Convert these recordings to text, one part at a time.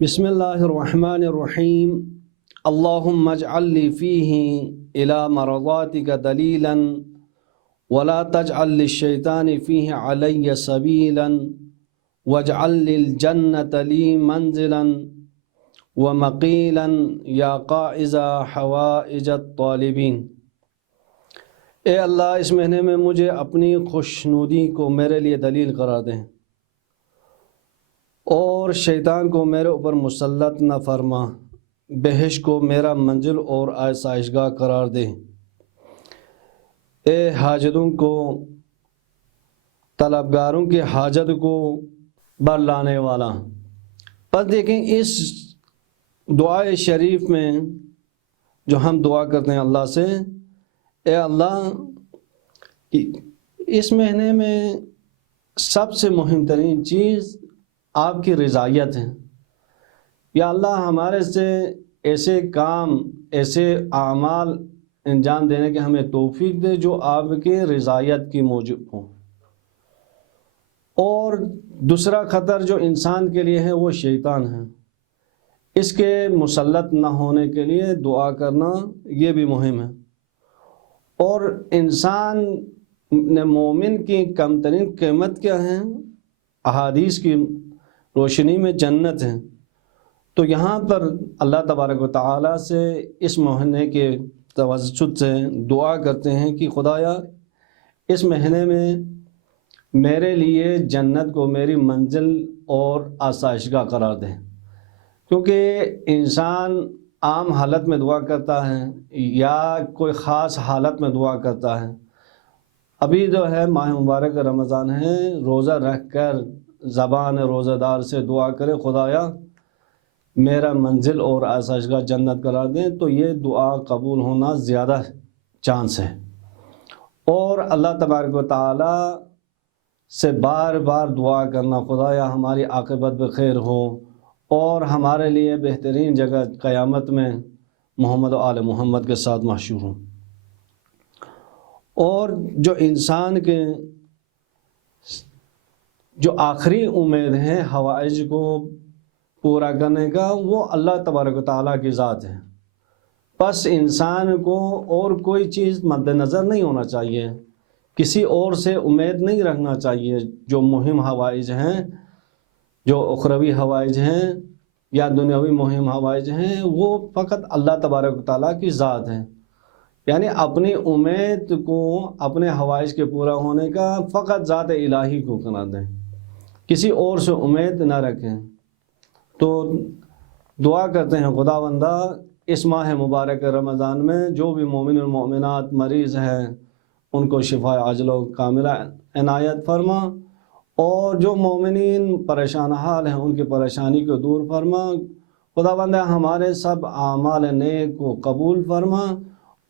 بسم اللہ الرحمن الرحیم اللہم اجعل لی فیہ الی مرضاتک دلیلا ولا تجعل للشیطان فیہ علی سبیلا واجعل للجنۃ لی منزلا ومقیلا یا قائز حوائج الطالبین۔ اے اللہ اس مہینے میں مجھے اپنی خوشنودی کو میرے لیے دلیل قرار دیں اور شیطان کو میرے اوپر مسلط نہ فرما، بہشت کو میرا منزل اور آسائش گاہ قرار دے۔ اے حاجتوں کو، طلبگاروں کی حاجت کو بر لانے والا۔ پس دیکھیں اس دعائے شریف میں جو ہم دعا کرتے ہیں اللہ سے، اے اللہ اس مہینے میں سب سے مہم ترین چیز آپ کی رضایت ہے۔ یا اللہ ہمارے سے ایسے کام، ایسے اعمال انجام دینے کے ہمیں توفیق دے جو آپ کے رضایت کی موجب ہوں۔ اور دوسرا خطر جو انسان کے لیے ہے وہ شیطان ہے، اس کے مسلط نہ ہونے کے لیے دعا کرنا یہ بھی مہم ہے۔ اور انسان مومن کی کم ترین قیمت کیا ہے؟ احادیث کی روشنی میں جنت ہے۔ تو یہاں پر اللہ تبارک و تعالیٰ سے اس مہینے کے توسط سے دعا کرتے ہیں کہ خدایا اس مہینے میں میرے لیے جنت کو میری منزل اور آسائش گاہ قرار دیں، کیونکہ انسان عام حالت میں دعا کرتا ہے یا کوئی خاص حالت میں دعا کرتا ہے۔ ابھی جو ہے ماہ مبارک رمضان ہے، روزہ رکھ کر زبان روزہ دار سے دعا کرے خدایا میرا منزل اور آسائش گاہ جنت قرار دیں، تو یہ دعا قبول ہونا زیادہ چانس ہے۔ اور اللہ تبارک و تعالیٰ سے بار بار دعا کرنا خدایا ہماری عاقبت بخیر ہو اور ہمارے لیے بہترین جگہ قیامت میں محمد و آل محمد کے ساتھ محشور ہوں۔ اور جو انسان کے جو آخری امید ہے حوائج کو پورا کرنے کا، وہ اللہ تبارک و تعالیٰ کی ذات ہے۔ پس انسان کو اور کوئی چیز مد نظر نہیں ہونا چاہیے، کسی اور سے امید نہیں رکھنا چاہیے۔ جو مہم حوائج ہیں، جو اخروی حوائج ہیں یا دنیاوی مہم حوائج ہیں، وہ فقط اللہ تبارک و تعالیٰ کی ذات ہے۔ یعنی اپنی امید کو اپنے حوائج کے پورا ہونے کا فقط ذات الہی کو قرار دیں، کسی اور سے امید نہ رکھیں۔ تو دعا کرتے ہیں خداوندہ اس ماہ مبارک رمضان میں جو بھی مومن و مومنات مریض ہیں ان کو شفا عاجل و کاملہ عنایت فرما، اور جو مومنین پریشان حال ہیں ان کی پریشانی کو دور فرما۔ خداوندہ ہمارے سب اعمال نیک کو قبول فرما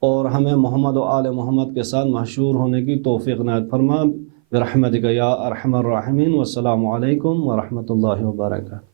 اور ہمیں محمد و آل محمد کے ساتھ محشور ہونے کی توفیق عنایت فرما برحمتک یا ارحم الراحمین۔ والسلام علیکم ورحمۃ اللہ وبرکاتہ۔